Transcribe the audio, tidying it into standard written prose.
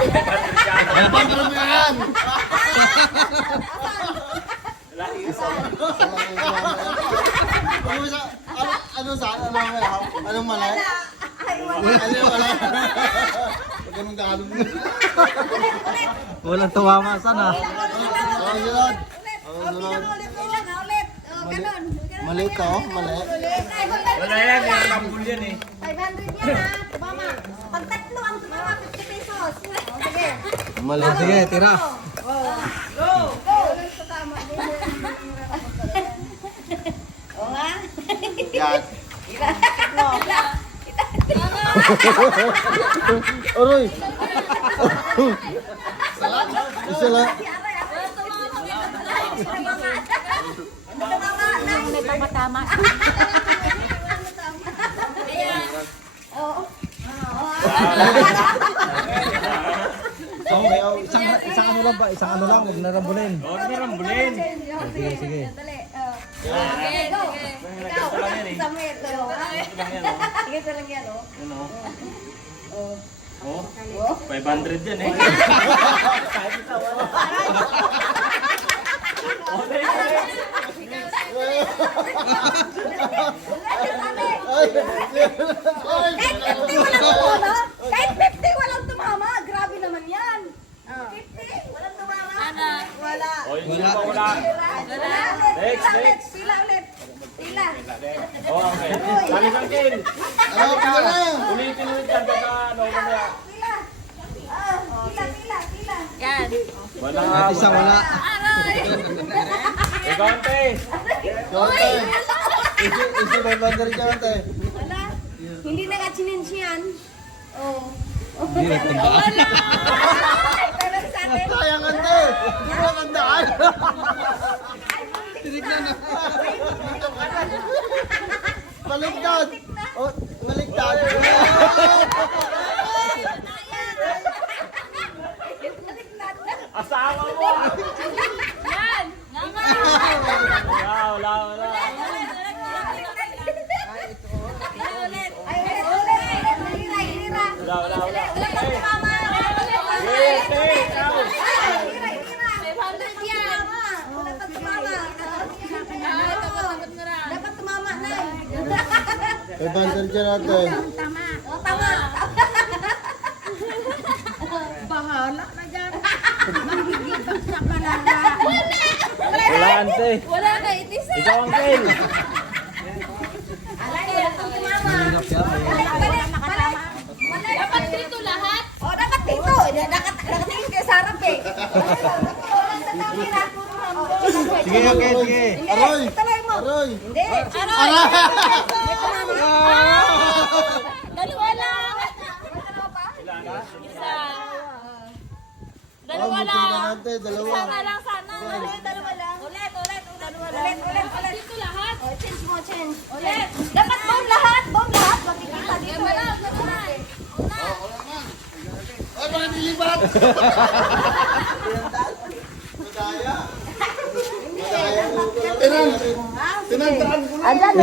500 na yan! Anong malay? Ganun galong. Walang tumama sana. Sunod. Ganon. Mali to, mali. Wala yan, yung tambul yan eh. 500 yan ha. Tumama. Pag tatlo ang tumama, 50 pesos. Sige. Mali. Sige, tira. Go! Go! Tama. O nga. Yan. Aroy. Isa lang. May pamatama. Oo. Isang ano lang ba? Isang ano lang, huwag narambulin. Huwag na rambulin. Sige, sige. Dali. Okay, go. Ikaw, Samuel. Sige, ito lang yan, oh. Ano? Oh, 500 yan eh. Kahit 50 walang tumama. Grabe naman yan. 50 walang tumama. Wala. O, yung sino pa wala. Next. Pila ulit. Pila. Oh, okay. Kami sang kin. Ano, pila na. Ulitin ulit yan. Baka ano ko na. Pila. Pila. Wala nga. At isa wala. Ikaw ante. Jonte. Isi 500 ka, Jonte. Wala. Hindi na ka-chinense yan. Oh. Hindi, nagtandaan. Pero sa atin. Sayang, Ante. Hindi mo tandaan. Tinignan na. Maligtad. Oh, maligtad. Asawa mo. Yan! Wala. Dapat tumama na. 500 ka natin. Tama. Tama. Bahala na dyan. Mahigibak sa palala. Wala ante. Wala ka, itisa. Ikaw ang kin. Alay, wala kang tumama. Hirap yan. Dapat dito lahat? O, dapat dito. Nakatingin kayo sa harap eh. Sige, okay, sige. Aroy. Tuloy mo. Aroy. Hindi. Aroy. Dalawa lang. Dalawa pa? Isa. Dalawa Oh, lang. Ante, dalawa. Sana lang, sana. Dalawa lang. Ulit. Dalawa lang. Ulit. Dito lahat. O, change. Ulit. Dapat bomb lahat. Makikita dito. Ay, mga nilibat. Madaya. Tinandaan ko na. Andyan,